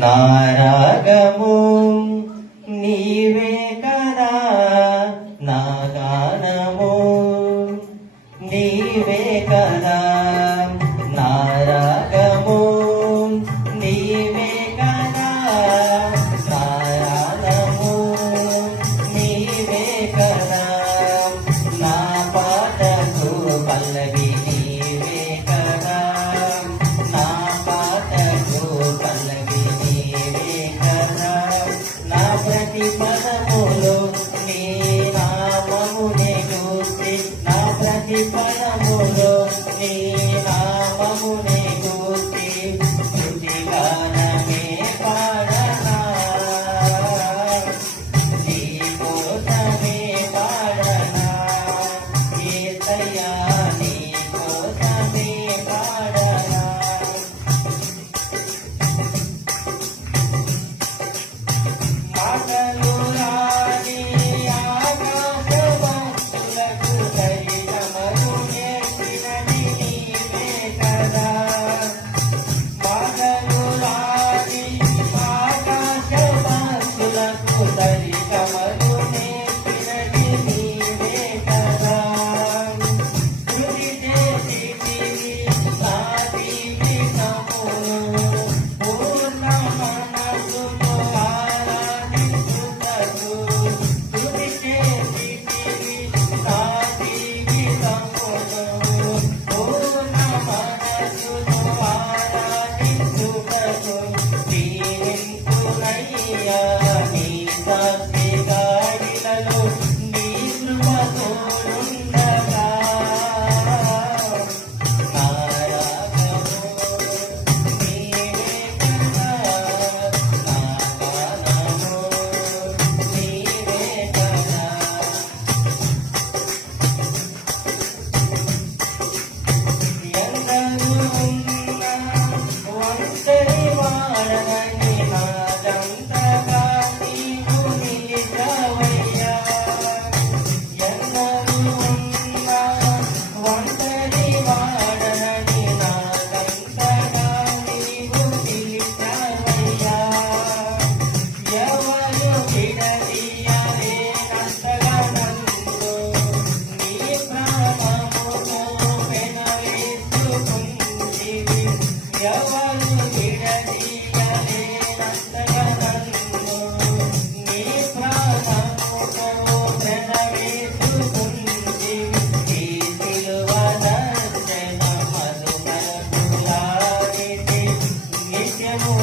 నా రాగము నీవే కదా, నా గానము నీవే కదా, నా రాగము నీవే కదా, నా గానము నీవే కదా, నా పాటకు పల్లవి నీవే కదా, నా పాటకు పల్లవి నీవే కదా, నా ప్రతి పదములో నీ నామమునే చూసి, నా ప్రతి పదములో నీ నామమునే చూసి స్తుతిగానమే పాడనా, నీ కోసమే పాడనా, యేసయ్యా నీ కోసమే పాడనా. మాటలు రాని ఆకాశవాసులకు సరిగమలు నేర్పినది నీవే కదా, మాటలు రాని ఆకాశవాసులకు సరిగమలు నేర్పినది నీవే కదా, స్తుతి చేసితివి నా జీవితమును, పూర్ణ మనసుతో ఆరాధించుటకు, స్తుతి చేసితివి నా జీవితమును, పూర్ణ మనసుతో ఆరాధించుటకు, దీవింతునయ్యా నీ శాంతి గాడిలలో నీ కృపతో ఉండగా, నా రాగము నీవే కదా, నా గానము నీవే కదా. ఎందరూ ఉన్నా ఒంటరి వాడనని నాదంతగా నీవు నిలిచావయ్యా, ఎందరూ ఉన్నా ఒంటరి వాడనని నాదంతగా నీవు నిలిచావయ్యా, ఎవరు విడదీయలేనంతగా నన్ను నీ ప్రేమముతో పెనవేసుకుంటివి, ఎవరు విడదీయలేనంతగా నన్ను నీ ప్రేమముతో పెనవేసుకుంటివి, ఈ సిలువ దర్శనమను మనకు లాగితే నిత్యము